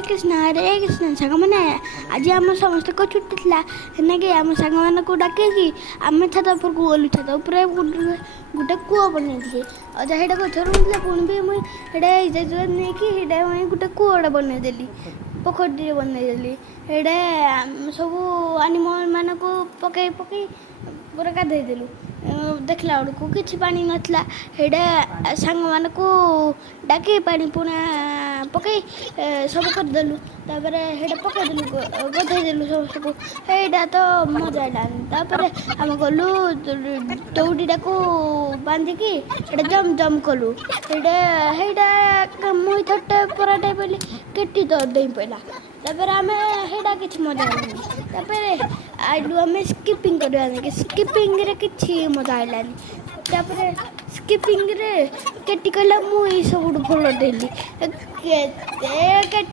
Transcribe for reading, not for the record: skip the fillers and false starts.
हरे कृष्ण सांग मैंने आज आम समस्त को छुट्टी थी कि आम सांग मान को डाक आम छत उपर को गलु छत उपर गोटे कूଅ बनई अजा से गचर पुणी भी मुझे इजाजत नहीं कि गोटे कूअटा बनईदेली पोखरी बनईदेली एडे सब आनिमल मान को पकई पकई पूरा गाधेदेलु देखला बेलू कि पानी नाला सांग मान को डाक पानी पुणा पकई सब करदेलु पकईदेलु गधेदेलु सबको एटा तो मजा लापर आम गलु दौड़ीटा को बांधिकी जम जम कलु मुई थटे पराटे पहले केटी तो डे पड़ा आम हेटा कि मजा लानी आइलु आम स्किपिंग करवा स्किपिंग रे किछि मजा आइलानी स्किपिंग रे केटी कहला मुई सब भल डेली